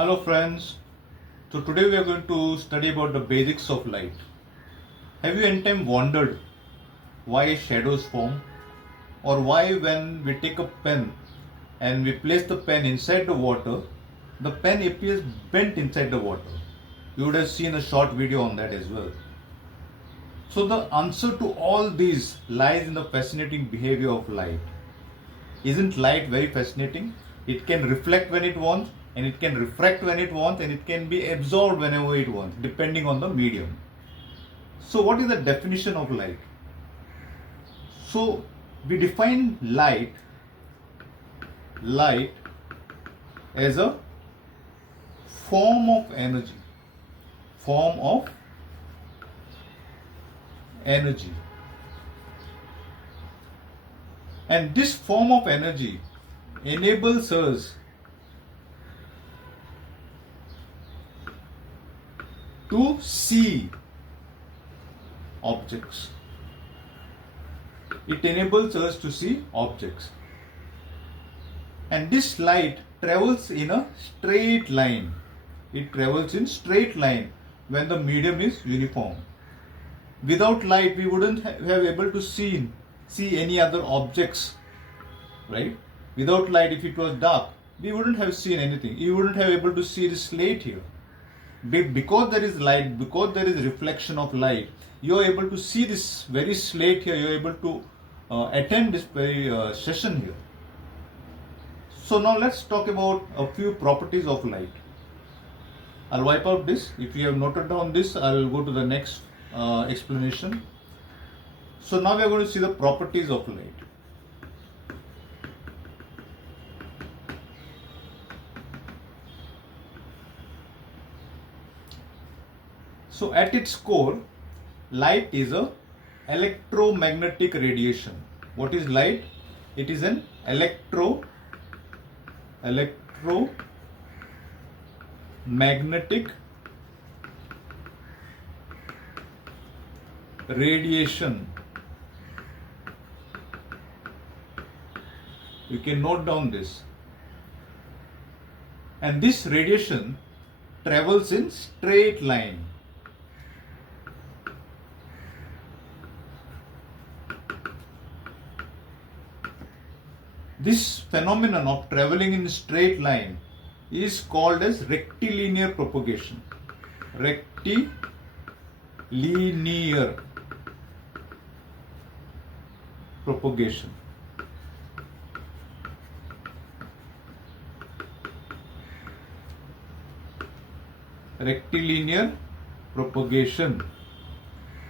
Hello friends, so today we are going to study about the basics of light. Have you any time wondered why shadows form, or why when we take a pen and we place the pen inside the water, the pen appears bent inside the water? You would have seen a short video on that as well. So the answer to all these lies in the fascinating behavior of light. Isn't light very fascinating? It can reflect when it wants, and it can refract when it wants, and it can be absorbed whenever it wants, depending on the medium. So what is the definition of light? So we define light as a form of energy. And this form of energy enables us to see objects. It enables us to see objects. And this light travels in a straight line. It travels in straight line when the medium is uniform. Without light, we wouldn't have able to see any other objects, right? Without light, if it was dark, we wouldn't have seen anything. You wouldn't have able to see the slate here. Because there is light, because there is reflection of light, you are able to see this very slate here. You are able to attend this very session here. So now let's talk about a few properties of light. I'll wipe out this. If you have noted down this, I'll go to the next explanation. So now we are going to see the properties of light. So at its core, light is a electromagnetic radiation. What is light? It is an electromagnetic radiation. You can note down this. And this radiation travels in straight line. This phenomenon of traveling in straight line is called as rectilinear propagation. Rectilinear propagation. Rectilinear propagation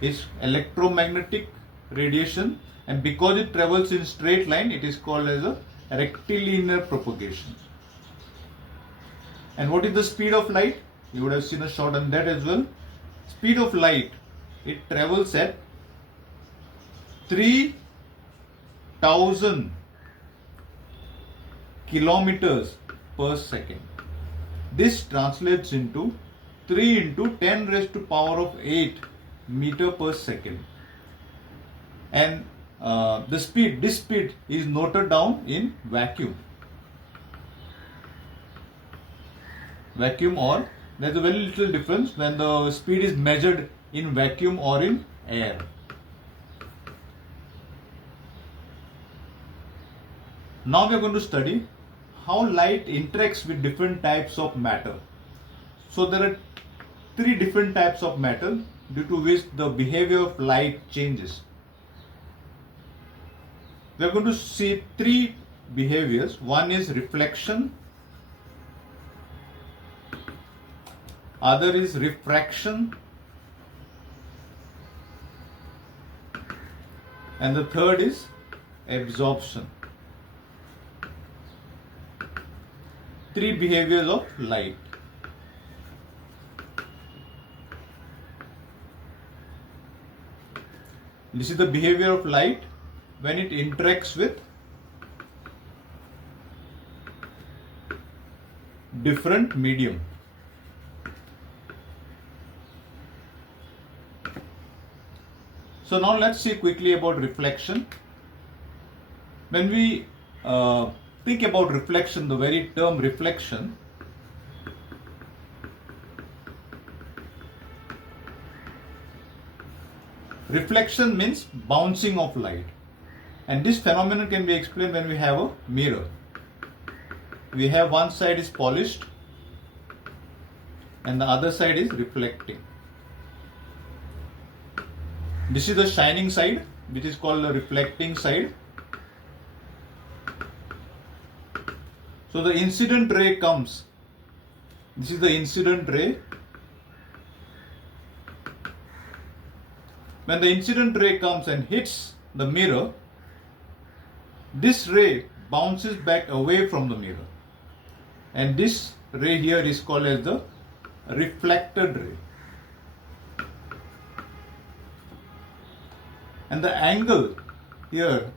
is electromagnetic radiation, and because it travels in straight line, it is called as a rectilinear propagation. And what is the speed of light? You would have seen a shot on that as well. Speed of light, it travels at 3000 kilometers per second. This translates into 3 into 10 raised to power of 8 meter per second. And this speed is noted down in vacuum. Or there's a very little difference when the speed is measured in vacuum or in air. Now we are going to study how light interacts with different types of matter. So there are 3 different types of matter due to which the behavior of light changes. We are going to see 3 behaviors. One is reflection, other is refraction, and the third is absorption. 3 behaviors of light. This is the behavior of light when it interacts with different medium. So now let's see quickly about reflection. When we think about reflection, the very term reflection, Reflection means bouncing of light. And this phenomenon can be explained when we have a mirror. We have one side is polished and the other side is reflecting. This is the shining side, which is called the reflecting side. So the incident ray comes. This is the incident ray. When the incident ray comes and hits the mirror, this ray bounces back away from the mirror. And this ray here is called as the reflected ray. And the angle here,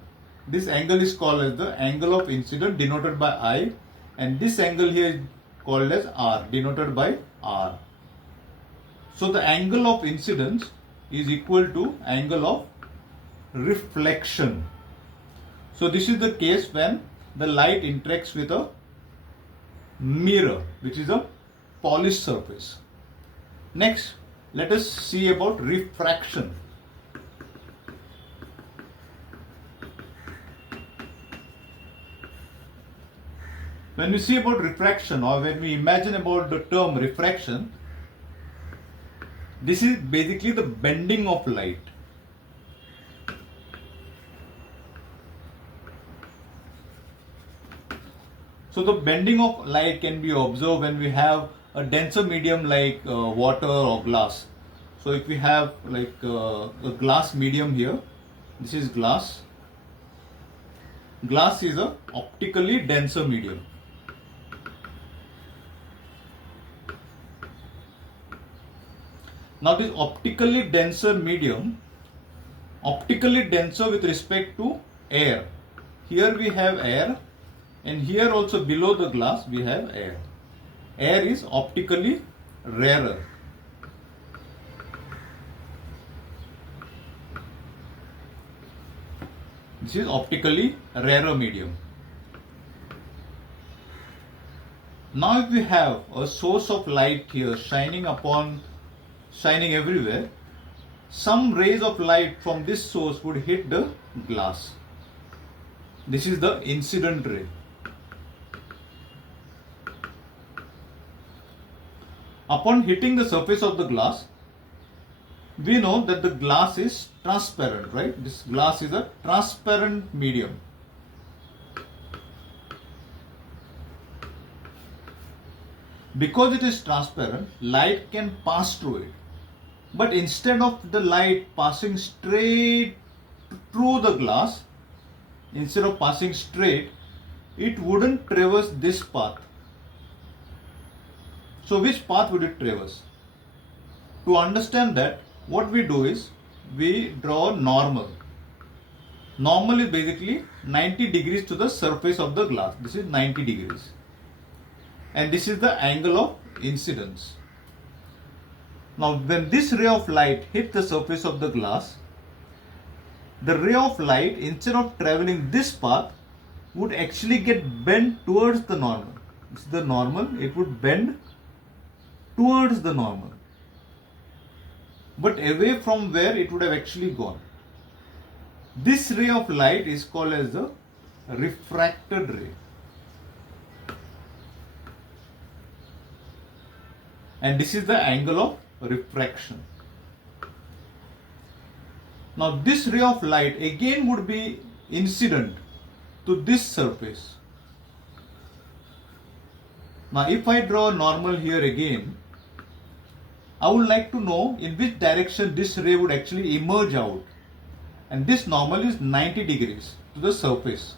this angle is called as the angle of incidence denoted by I, and this angle here is called as R, denoted by R. So the angle of incidence is equal to angle of reflection. So this is the case when the light interacts with a mirror, which is a polished surface. Next, let us see about refraction. When we see about refraction, or when we imagine about the term refraction, this is basically the bending of light. So the bending of light can be observed when we have a denser medium like water or glass. So if we have like a glass medium here, this is glass. Glass is a optically denser medium. Now this optically denser medium, optically denser with respect to air. Here we have air, and here also below the glass we have air. Air is optically rarer. This is optically rarer medium. Now if we have a source of light here shining everywhere, some rays of light from this source would hit the glass. This is the incident ray. Upon hitting the surface of the glass, we know that the glass is transparent, right? This glass is a transparent medium. Because it is transparent, light can pass through it. But instead of the light passing straight through the glass, instead of passing straight, it wouldn't traverse this path. So which path would it traverse? To understand that, what we do is we draw normal. Normal is basically 90 degrees to the surface of the glass. This is 90 degrees. And this is the angle of incidence. Now when this ray of light hit the surface of the glass, the ray of light, instead of traveling this path, would actually get bent towards the normal. This is the normal, it would bend towards the normal, but away from where it would have actually gone. This ray of light is called as the refracted ray. And this is the angle of refraction. Now this ray of light again would be incident to this surface. Now if I draw a normal here again, I would like to know in which direction this ray would actually emerge out. And this normal is 90 degrees to the surface.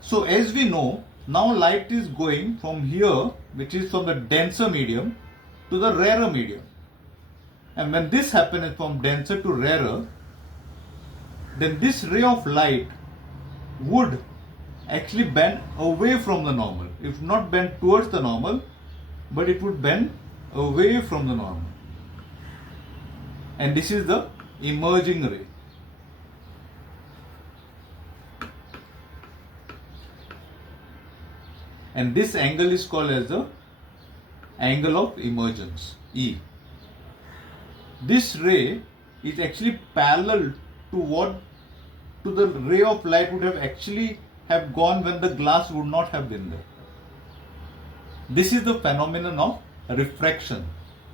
So as we know, now light is going from here, which is from the denser medium, to the rarer medium. And when this happens from denser to rarer, then this ray of light would actually bend away from the normal. If not bend towards the normal, but it would bend away from the normal. And this is the emerging ray. And this angle is called as the angle of emergence, E. This ray is actually parallel to the ray of light would have actually have gone when the glass would not have been there. This is the phenomenon of refraction.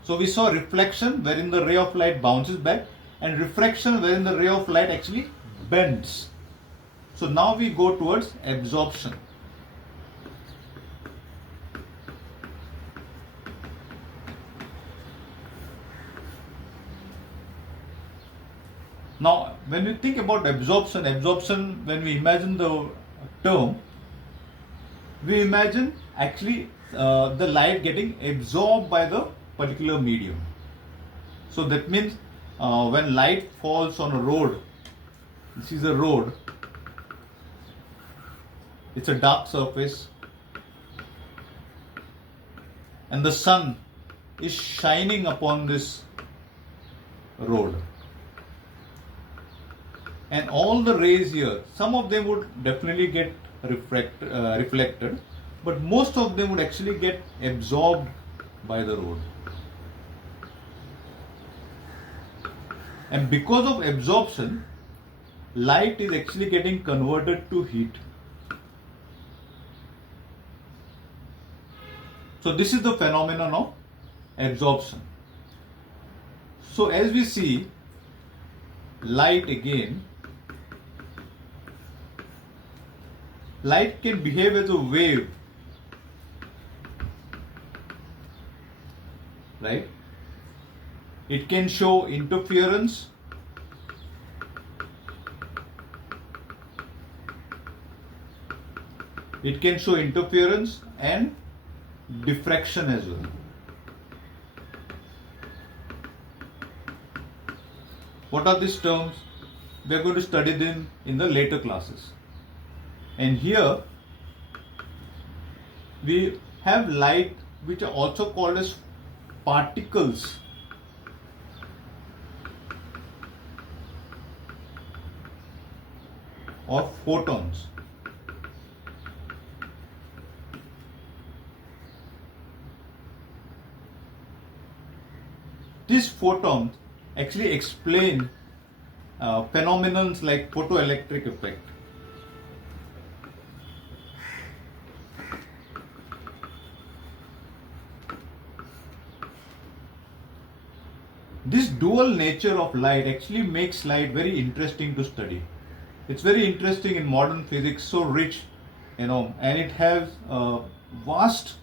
So we saw reflection wherein the ray of light bounces back, and refraction wherein the ray of light actually bends. So now we go towards absorption. Now, when we think about absorption, when we imagine the term, we imagine actually the light getting absorbed by the particular medium. So that means when light falls on a road, this is a road, it's a dark surface, and the sun is shining upon this road. And all the rays here, some of them would definitely get reflected, but most of them would actually get absorbed by the road. And because of absorption, light is actually getting converted to heat. So this is the phenomenon of absorption. So as we see, light again, light can behave as a wave, right? It can show interference, and diffraction as well. What are these terms? We are going to study them in the later classes. And here we have light which are also called as particles. Or photons. These photons actually explain phenomena like photoelectric effect. This dual nature of light actually makes light very interesting to study. It's very interesting in modern physics, so rich, and it has vast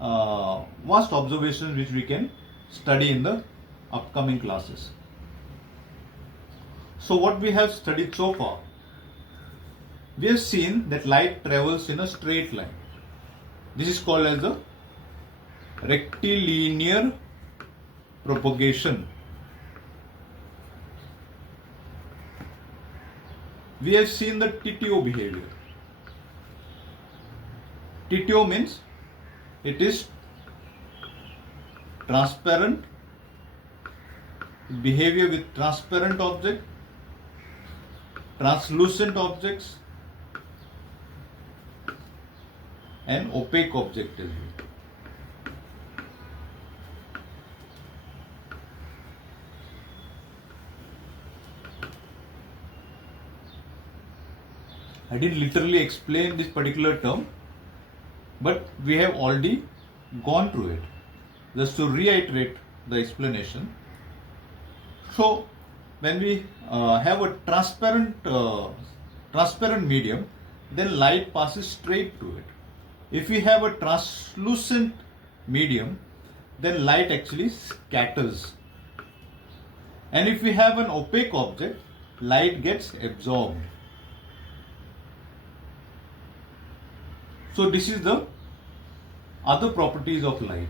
observations which we can study in the upcoming classes. So what we have studied so far, we have seen that light travels in a straight line. This is called as the rectilinear propagation. We have seen the TTO behavior. TTO means it is transparent, behavior with transparent object, translucent objects, and opaque object as well. I didn't literally explain this particular term, but we have already gone through it. Just to reiterate the explanation. So, when we have a transparent medium, then light passes straight through it. If we have a translucent medium, then light actually scatters. And if we have an opaque object, light gets absorbed. So this is the other properties of light.